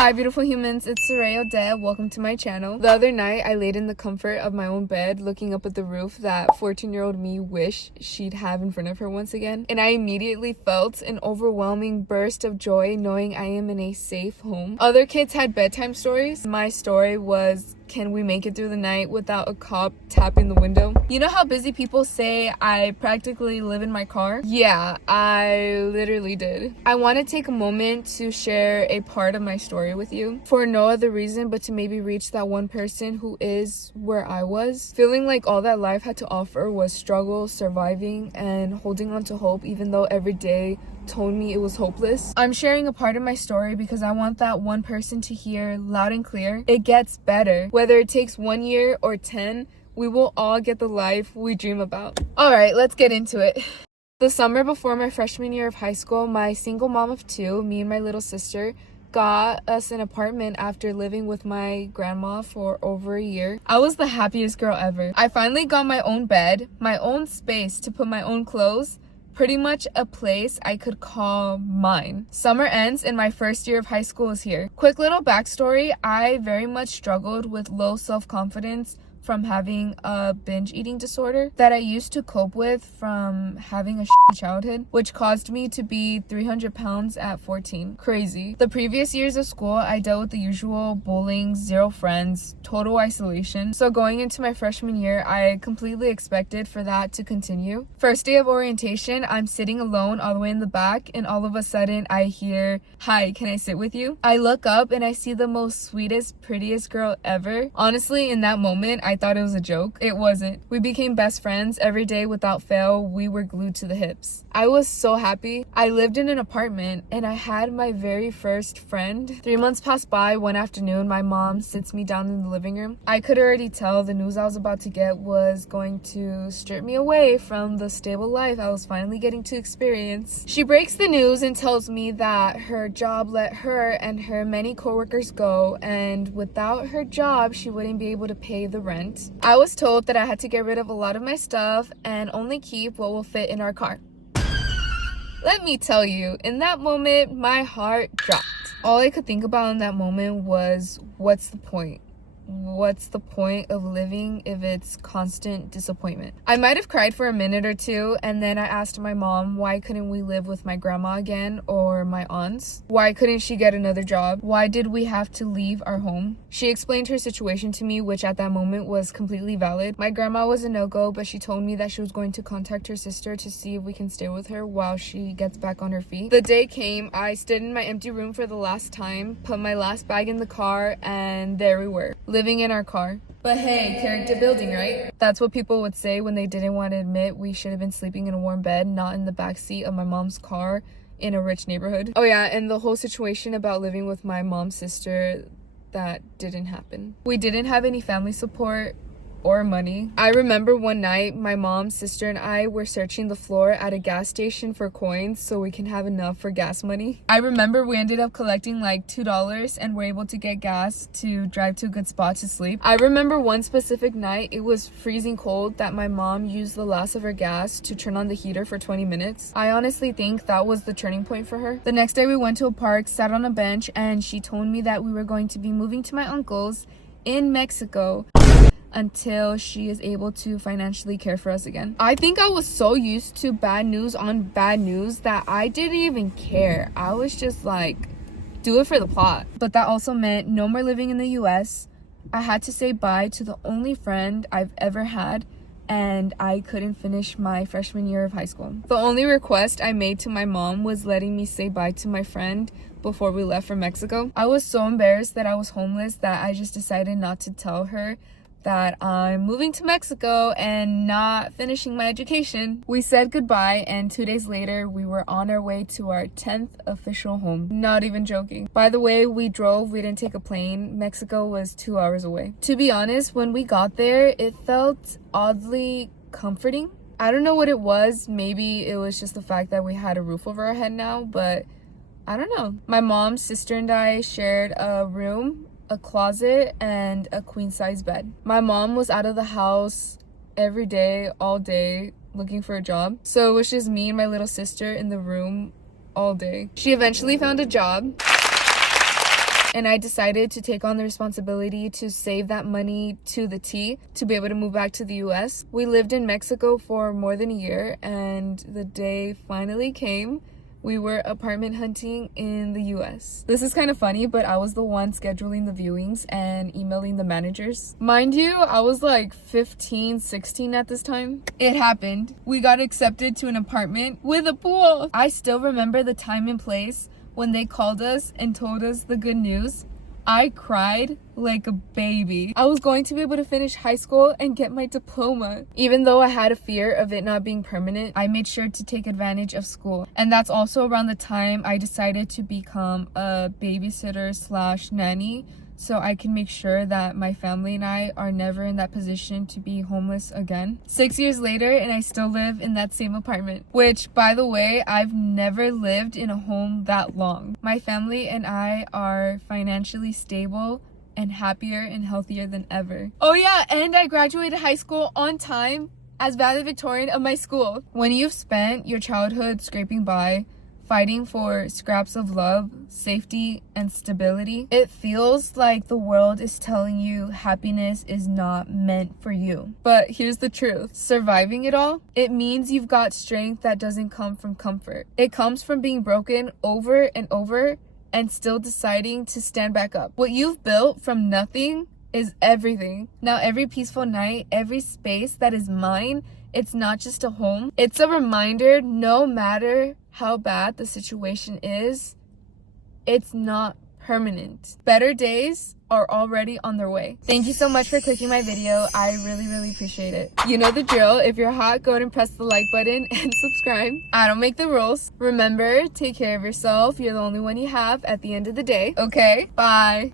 Hi beautiful humans, it's Soraya Odeh. Welcome to my channel. The other night I laid in the comfort of my own bed looking up at the roof that 14-year-old me wished she'd have in front of her once again, and I immediately felt an overwhelming burst of joy knowing I am in a safe home. Other kids had bedtime stories. My story was, can we make it through the night without a cop tapping the window? You know how busy people say I practically live in my car? Yeah, I literally did. I want to take a moment to share a part of my story with you for no other reason but to maybe reach that one person who is where I was, feeling like all that life had to offer was struggle, surviving, and holding on to hope even though every day told me it was hopeless. I'm sharing a part of my story because I want that one person to hear loud and clear, it gets better. Whether it takes 1 year or 10, we will all get the life we dream about. Alright, let's get into it. The summer before my freshman year of high school, my single mom of two, me and my little sister, got us an apartment after living with my grandma for over a year. I was the happiest girl ever. I finally got my own bed, my own space to put my own clothes, pretty much a place I could call mine. Summer ends and my first year of high school is here. Quick little backstory, I very much struggled with low self-confidence from having a binge eating disorder that I used to cope with from having a shitty childhood, which caused me to be 300 pounds at 14. Crazy. The previous years of school, I dealt with the usual bullying, zero friends, total isolation. So going into my freshman year, I completely expected for that to continue. First day of orientation, I'm sitting alone all the way in the back, and all of a sudden I hear, "Hi, can I sit with you?" I look up and I see the most sweetest, prettiest girl ever. Honestly, in that moment, I thought it was a joke. It wasn't. We became best friends every day without fail. We were glued to the hips. I was so happy. I lived in an apartment and I had my very first friend. 3 months passed by. One afternoon, my mom sits me down in the living room. I could already tell the news I was about to get was going to strip me away from the stable life I was finally getting to experience. She breaks the news and tells me that her job let her and her many coworkers go, and without her job, she wouldn't be able to pay the rent. I was told that I had to get rid of a lot of my stuff and only keep what will fit in our car. Let me tell you, in that moment, my heart dropped. All I could think about in that moment was, what's the point? What's the point of living if it's constant disappointment? I might have cried for a minute or two, and then I asked my mom, why couldn't we live with my grandma again or my aunts? Why couldn't she get another job? Why did we have to leave our home? She explained her situation to me, which at that moment was completely valid. My grandma was a no-go, but she told me that she was going to contact her sister to see if we can stay with her while she gets back on her feet. The day came, I stood in my empty room for the last time, put my last bag in the car, and there we were, living in our car. But hey, character building, right? That's what people would say when they didn't want to admit we should have been sleeping in a warm bed, not in the backseat of my mom's car in a rich neighborhood. Oh yeah, and the whole situation about living with my mom's sister, that didn't happen. We didn't have any family support or money. I remember one night my mom, sister, and I were searching the floor at a gas station for coins so we can have enough for gas money. I remember we ended up collecting like $2 and were able to get gas to drive to a good spot to sleep. I remember one specific night, it was freezing cold, that my mom used the last of her gas to turn on the heater for 20 minutes. I honestly think that was the turning point for her. The next day we went to a park, sat on a bench, and she told me that we were going to be moving to my uncle's in Mexico until she is able to financially care for us again. I think I was so used to bad news on bad news that I didn't even care. I was just like, do it for the plot. But that also meant no more living in the US. I had to say bye to the only friend I've ever had, and I couldn't finish my freshman year of high school. The only request I made to my mom was letting me say bye to my friend before we left for Mexico. I was so embarrassed that I was homeless that I just decided not to tell her that I'm moving to Mexico and not finishing my education. We said goodbye, and 2 days later, we were on our way to our 10th official home. Not even joking. By the way, we drove, we didn't take a plane. Mexico was 2 hours away. To be honest, when we got there, it felt oddly comforting. I don't know what it was. Maybe it was just the fact that we had a roof over our head now, but I don't know. My mom, sister, and I shared a room, a closet, and a queen-size bed. My mom was out of the house every day, all day, looking for a job. So it was just me and my little sister in the room all day. She eventually found a job. and I decided to take on the responsibility to save that money to the T to be able to move back to the US. We lived in Mexico for more than a year, and the day finally came. We were apartment hunting in the US. This is kind of funny, but I was the one scheduling the viewings and emailing the managers. Mind you, I was like 15, 16 at this time. It happened. We got accepted to an apartment with a pool. I still remember the time and place when they called us and told us the good news. I cried like a baby. I was going to be able to finish high school and get my diploma. Even though I had a fear of it not being permanent, I made sure to take advantage of school. And that's also around the time I decided to become a babysitter slash nanny, so I can make sure that my family and I are never in that position to be homeless again. 6 years later, and I still live in that same apartment, which, by the way, I've never lived in a home that long. My family and I are financially stable and happier and healthier than ever. Oh yeah, and I graduated high school on time as valedictorian of my school. When you've spent your childhood scraping by, fighting for scraps of love, safety, and stability, it feels like the world is telling you happiness is not meant for you. But here's the truth. Surviving it all, it means you've got strength that doesn't come from comfort. It comes from being broken over and over and still deciding to stand back up. What you've built from nothing is everything. Now, every peaceful night, every space that is mine, it's not just a home. It's a reminder, no matter how bad the situation is, it's not permanent. Better days are already on their way. Thank you so much for clicking my video. I really appreciate it. You know the drill. If you're hot, go ahead and press the like button and subscribe. I don't make the rules. Remember, take care of yourself. You're the only one you have at the end of the day. Okay? Bye.